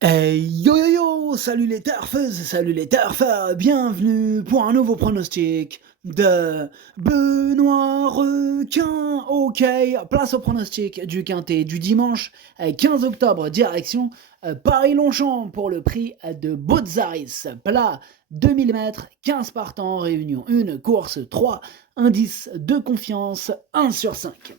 Yo yo yo, salut les turfeuses, salut les turfeurs, bienvenue pour un nouveau pronostic de Benoît Requin. Ok, place au pronostic du quintet du dimanche 15 octobre, direction Paris-Longchamp pour le prix de Botzaris, plat 2000 mètres, 15 partants, réunion 1, course 3, indice de confiance 1 sur 5.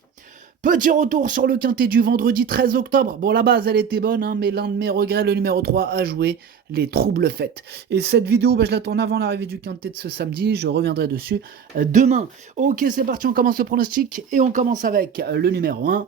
Petit retour sur le quintet du vendredi 13 octobre. Bon, la base, elle était bonne, hein, mais l'un de mes regrets, le numéro 3, a joué les troubles faits. Et cette vidéo, je la tourne avant l'arrivée du quintet de ce samedi. Je reviendrai dessus demain. Ok, c'est parti, on commence le pronostic. Et on commence avec le numéro 1,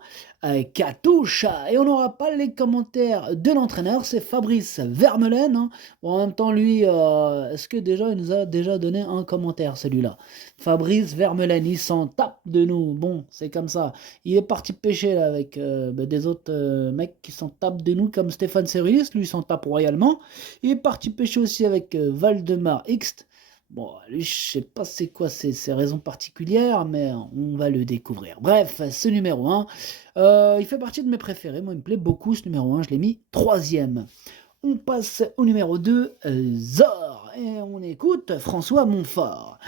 Katusha. Et on n'aura pas les commentaires de l'entraîneur, c'est Fabrice Vermeulen. Hein. Bon, en même temps, lui, est-ce que déjà, il nous a déjà donné un commentaire, celui-là? Fabrice Vermeulen, il s'en tape de nous. Bon, c'est comme ça. Il est parti pêcher là, avec des autres mecs qui s'en tapent de nous, comme Stéphane Serilis, lui il s'en tape royalement. Il est parti pêcher aussi avec Valdemar X. Bon, lui, je sais pas c'est quoi ses raisons particulières, mais on va le découvrir. Bref, ce numéro 1, il fait partie de mes préférés. Moi, il me plaît beaucoup ce numéro 1, je l'ai mis 3e. On passe au numéro 2, Zor, et on écoute François Montfort.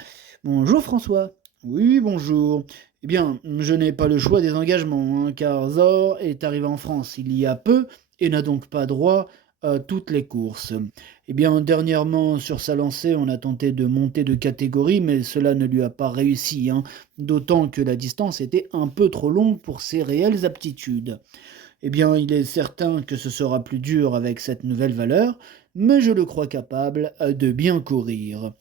Bonjour François. Oui, bonjour. Eh bien, je n'ai pas le choix des engagements, hein, car Zor est arrivé en France il y a peu et n'a donc pas droit à toutes les courses. Eh bien, dernièrement, sur sa lancée, on a tenté de monter de catégorie, mais cela ne lui a pas réussi, hein, d'autant que la distance était un peu trop longue pour ses réelles aptitudes. Eh bien, il est certain que ce sera plus dur avec cette nouvelle valeur, mais je le crois capable de bien courir.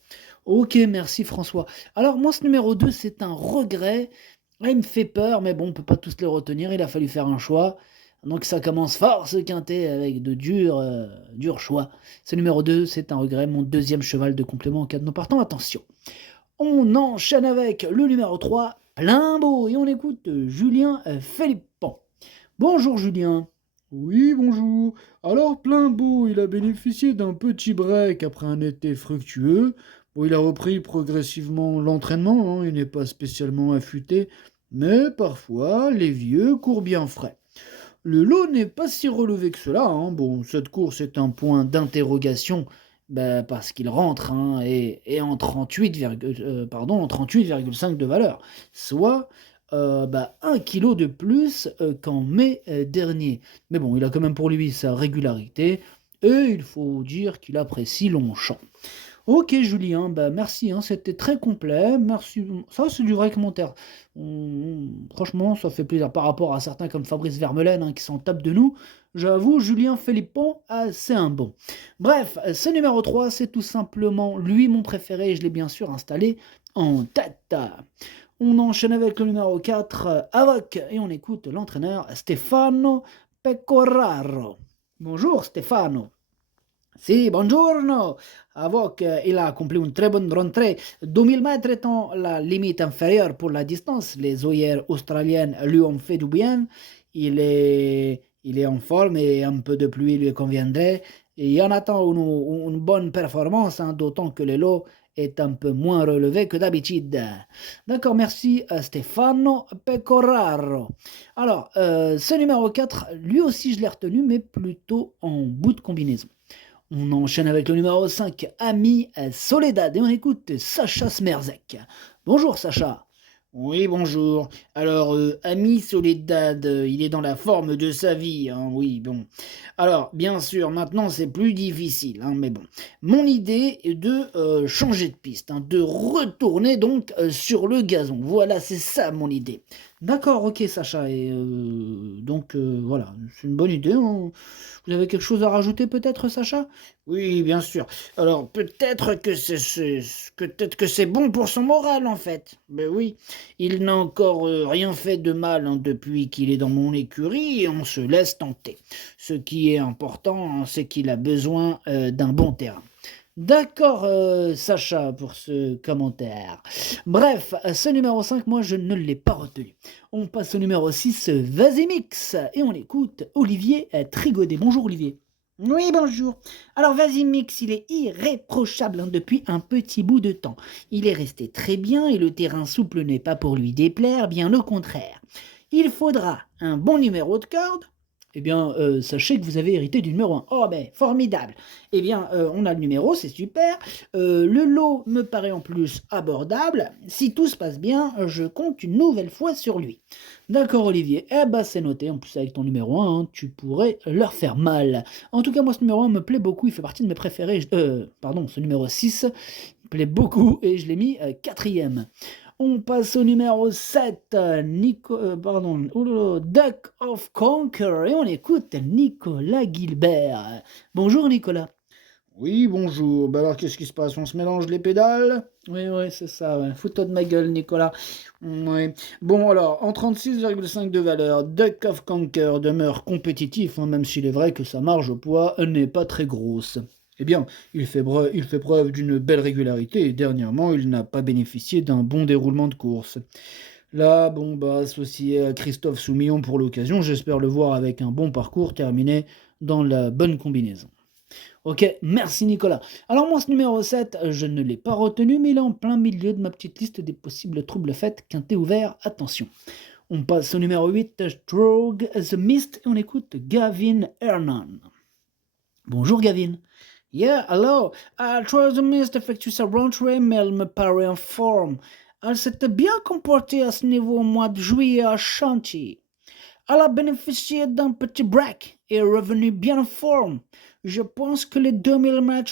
Ok, merci François. Alors moi ce numéro 2 c'est un regret. Là, il me fait peur, mais bon, on peut pas tous les retenir, il a fallu faire un choix. Donc ça commence fort ce quintet avec de durs choix. Ce numéro 2 c'est un regret, mon deuxième cheval de complément en cas de non partant. Attention. On enchaîne avec le numéro 3, plein beau, et on écoute Julien Philippon. Bonjour Julien. Oui, bonjour. Alors, plein beau, il a bénéficié d'un petit break après un été fructueux. Bon, il a repris progressivement l'entraînement, hein, il n'est pas spécialement affûté, mais parfois, les vieux courent bien frais. Le lot n'est pas si relevé que cela, hein. Bon, cette course est un point d'interrogation, parce qu'il rentre hein, et en 38,5 de valeur, soit 1 kilo de plus qu'en mai dernier. Mais bon, il a quand même pour lui sa régularité et il faut dire qu'il apprécie Longchamp. Ok Julien, merci, hein, c'était très complet, merci. Ça c'est du vrai commentaire. Franchement, ça fait plaisir par rapport à certains comme Fabrice Vermeulen hein, qui s'en tapent de nous. J'avoue, Julien Philippon, c'est un bon. Bref, ce numéro 3, c'est tout simplement lui mon préféré et je l'ai bien sûr installé en tête. On enchaîne avec le numéro 4, Avoc, et on écoute l'entraîneur Stefano Pecoraro. Bonjour Stefano. Sì, buongiorno. Avoc, il a accompli une très bonne rentrée. 2000 mètres étant la limite inférieure pour la distance, les œillères australiennes lui ont fait du bien. Il est en forme et un peu de pluie lui conviendrait. Et il en attend une bonne performance, hein, d'autant que le lot est un peu moins relevé que d'habitude. D'accord, merci Stefano Pecoraro. Alors, ce numéro 4, lui aussi je l'ai retenu, mais plutôt en bout de combinaison. On enchaîne avec le numéro 5, Ami Soledad, et on écoute Sacha Smerzek. Bonjour Sacha. Oui, bonjour. Alors, ami Soledad, il est dans la forme de sa vie, hein, oui, bon. Alors, bien sûr, maintenant c'est plus difficile, hein, mais bon. Mon idée est de changer de piste, hein, de retourner donc sur le gazon. Voilà, c'est ça mon idée. D'accord, ok Sacha, et donc voilà, c'est une bonne idée. Hein. Vous avez quelque chose à rajouter peut-être Sacha? Oui, bien sûr. Alors, peut-être que c'est bon pour son moral, en fait. Ben oui, il n'a encore rien fait de mal hein, depuis qu'il est dans mon écurie et on se laisse tenter. Ce qui est important, hein, c'est qu'il a besoin d'un bon terrain. D'accord, Sacha, pour ce commentaire. Bref, ce numéro 5, moi, je ne l'ai pas retenu. On passe au numéro 6, Vas-y Mix, et on écoute Olivier Trigodet. Bonjour Olivier. Oui, bonjour. Alors, vas-y, Mix, il est irréprochable hein, depuis un petit bout de temps. Il est resté très bien et le terrain souple n'est pas pour lui déplaire, bien au contraire. Il faudra un bon numéro de corde, Eh bien, sachez que vous avez hérité du numéro 1. Oh ben, formidable. Eh bien, on a le numéro, c'est super. Le lot me paraît en plus abordable. Si tout se passe bien, je compte une nouvelle fois sur lui. D'accord, Olivier. Eh ben, c'est noté. En plus, avec ton numéro 1, hein, tu pourrais leur faire mal. En tout cas, moi, ce numéro 1 me plaît beaucoup. Il fait partie de mes préférés. Pardon, ce numéro 6 me plaît beaucoup et je l'ai mis quatrième. On passe au numéro 7, Duck of Conquer, et on écoute Nicolas Gilbert. Bonjour Nicolas. Oui, bonjour. Bah alors, qu'est-ce qui se passe? On se mélange les pédales? Oui, c'est ça, ouais. Fous-toi de ma gueule, Nicolas. Oui. Bon, alors, en 36,5 de valeur, Duck of Conquer demeure compétitif, hein, même s'il est vrai que sa marge au poids n'est pas très grosse. Eh bien, il fait preuve d'une belle régularité et dernièrement, il n'a pas bénéficié d'un bon déroulement de course. Là, bon, bah, associé à Christophe Soumillon pour l'occasion, j'espère le voir avec un bon parcours terminé dans la bonne combinaison. Ok, merci Nicolas. Alors moi, ce numéro 7, je ne l'ai pas retenu, mais il est en plein milieu de ma petite liste des possibles troubles faits, quintet ouvert, attention. On passe au numéro 8, Stroke the Mist, et on écoute Gavin Hernan. Bonjour Gavin. Yeah, hello. Through the Mist effectue sa rentrée, mais elle me paraît en forme. Elle s'était bien comportée à ce niveau au mois de juillet à Chantilly. Elle a bénéficié d'un petit break et est revenue bien en forme. Je pense que les 2000 mètres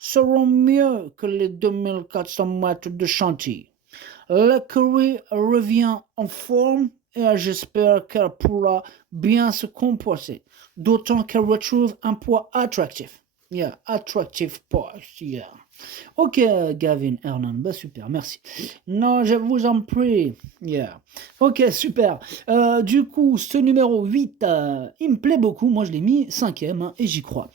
seront mieux que les 2400 mètres de Chantilly. L'écurie revient en forme et j'espère qu'elle pourra bien se comporter, d'autant qu'elle retrouve un poids attractif. Yeah, attractive poids, yeah. Ok, Gavin Hernan, bah super, merci. Non, je vous en prie. Yeah. Ok, super. Du coup, ce numéro 8, il me plaît beaucoup. Moi, je l'ai mis 5e hein, et j'y crois.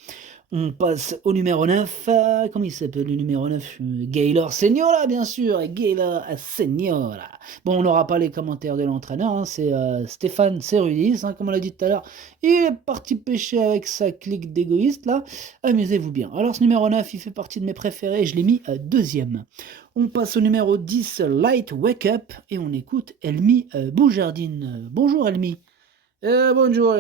On passe au numéro 9. Comment il s'appelle le numéro 9? Gaylor Senior, bien sûr. Et Gaylor Senior. Bon, on n'aura pas les commentaires de l'entraîneur. Hein, c'est Stéphane Serudis, hein, comme on l'a dit tout à l'heure. Il est parti pêcher avec sa clique d'égoïstes, là. Amusez-vous bien. Alors, ce numéro 9, il fait partie de mes préférés. Je l'ai mis 2e. On passe au numéro 10, Light Wake Up. Et on écoute Elmi Boujardine. Bonjour, Elmi. Bonjour.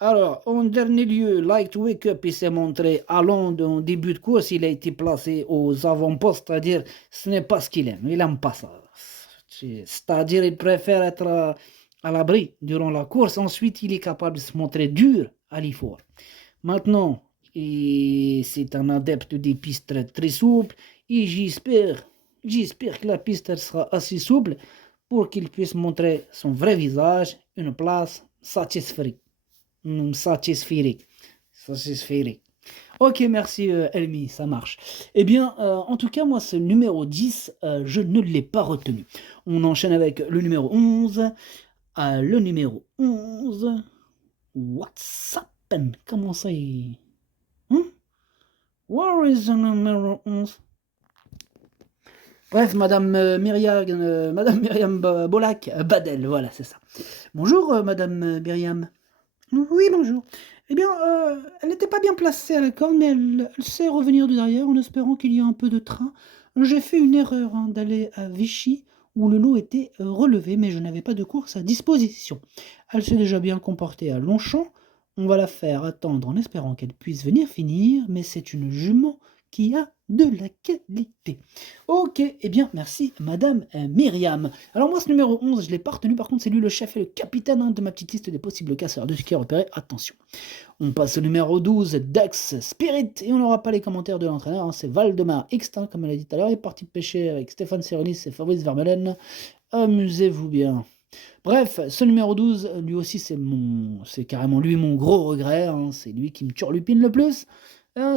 Alors, en dernier lieu, Light Wake Up, il s'est montré allant en début de course. Il a été placé aux avant-postes, c'est-à-dire ce n'est pas ce qu'il aime. Il n'aime pas ça. C'est-à-dire il préfère être à l'abri durant la course. Ensuite, il est capable de se montrer dur à l'effort. Maintenant, c'est un adepte des pistes très, très souples. Et j'espère que la piste sera assez souple pour qu'il puisse montrer son vrai visage, une place satisférique. Ok, merci Elmi, ça marche. Eh bien, en tout cas, moi, ce numéro 10, je ne l'ai pas retenu. On enchaîne avec le numéro 11. Le numéro 11... What's happened? Comment ça y est? Where is the numéro 11? Bref, Madame Myriam Bolac, Badel, voilà, c'est ça. Bonjour, Madame Myriam. Oui, bonjour. Eh bien, elle n'était pas bien placée à la corde, mais elle sait revenir de derrière en espérant qu'il y ait un peu de train. J'ai fait une erreur d'aller à Vichy, où le lot était relevé, mais je n'avais pas de course à disposition. Elle s'est déjà bien comportée à Longchamp. On va la faire attendre en espérant qu'elle puisse venir finir, mais c'est une jument qui a de la qualité. Ok, eh bien, merci, Madame Myriam. Alors moi, ce numéro 11, je ne l'ai pas retenu. Par contre, c'est lui le chef et le capitaine de ma petite liste des possibles casseurs de ski à repérer. Attention. On passe au numéro 12, Dax Spirit. Et on n'aura pas les commentaires de l'entraîneur. Hein, c'est Valdemar Extin, comme elle a dit tout à l'heure. Il est parti pêcher avec Stéphane Seronis et Fabrice Vermeulen. Amusez-vous bien. Bref, ce numéro 12, lui aussi, c'est carrément lui mon gros regret. Hein, c'est lui qui me turlupine le plus.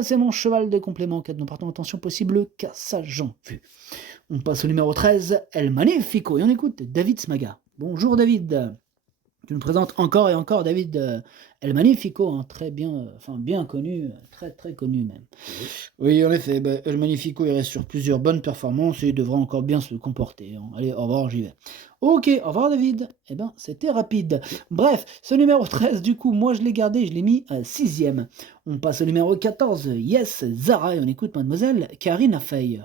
C'est mon cheval de complément en cas de non-partant. Attention, possible cassage en vue. On passe au numéro 13, El Magnifico. Et on écoute David Smaga. Bonjour David. Tu nous présentes encore et encore David El Magnifico, hein, très bien, bien connu, très très connu même. Oui, en effet, El Magnifico il reste sur plusieurs bonnes performances et il devra encore bien se comporter. Hein. Allez, au revoir, j'y vais. Ok, au revoir David. Eh ben, c'était rapide. Bref, ce numéro 13, du coup, moi je l'ai gardé, je l'ai mis 6e. On passe au numéro 14, Yes Zara, et on écoute mademoiselle Karina Fey.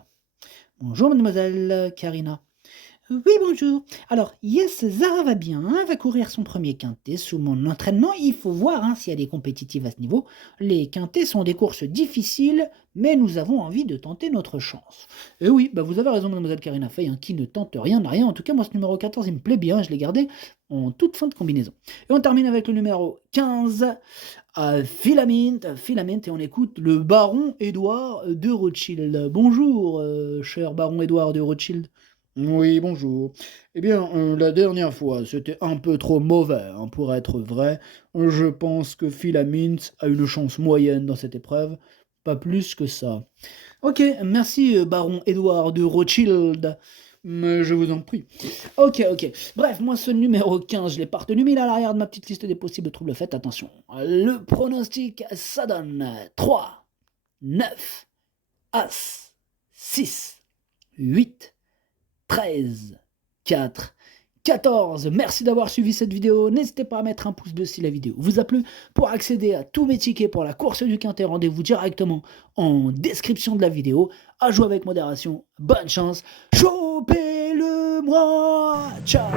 Bonjour mademoiselle Karina. Oui, bonjour. Alors, yes, Zara va bien, hein, va courir son premier quintet sous mon entraînement. Il faut voir hein, si elle est compétitive à ce niveau. Les quintets sont des courses difficiles, mais nous avons envie de tenter notre chance. Et oui, bah vous avez raison, mademoiselle Karina Fey, hein, qui ne tente rien n'a rien. En tout cas, moi, ce numéro 14, il me plaît bien, je l'ai gardé en toute fin de combinaison. Et on termine avec le numéro 15, Filament, et on écoute le baron Édouard de Rothschild. Bonjour, cher baron Édouard de Rothschild. Oui, bonjour. Eh bien, la dernière fois, c'était un peu trop mauvais hein, pour être vrai. Je pense que Philamint a une chance moyenne dans cette épreuve, pas plus que ça. Ok, merci, baron Édouard de Rothschild. Mais je vous en prie. Ok. Bref, moi, ce numéro 15, je l'ai pas retenu, mais il est à l'arrière de ma petite liste des possibles troubles faits. Attention, le pronostic, ça donne 3, 9, As, 6, 8, 13, 4, 14. Merci d'avoir suivi cette vidéo. N'hésitez pas à mettre un pouce bleu si la vidéo vous a plu. Pour accéder à tous mes tickets pour la course du quintet, rendez-vous directement en description de la vidéo. À jouer avec modération. Bonne chance. Chopez-le moi. Ciao.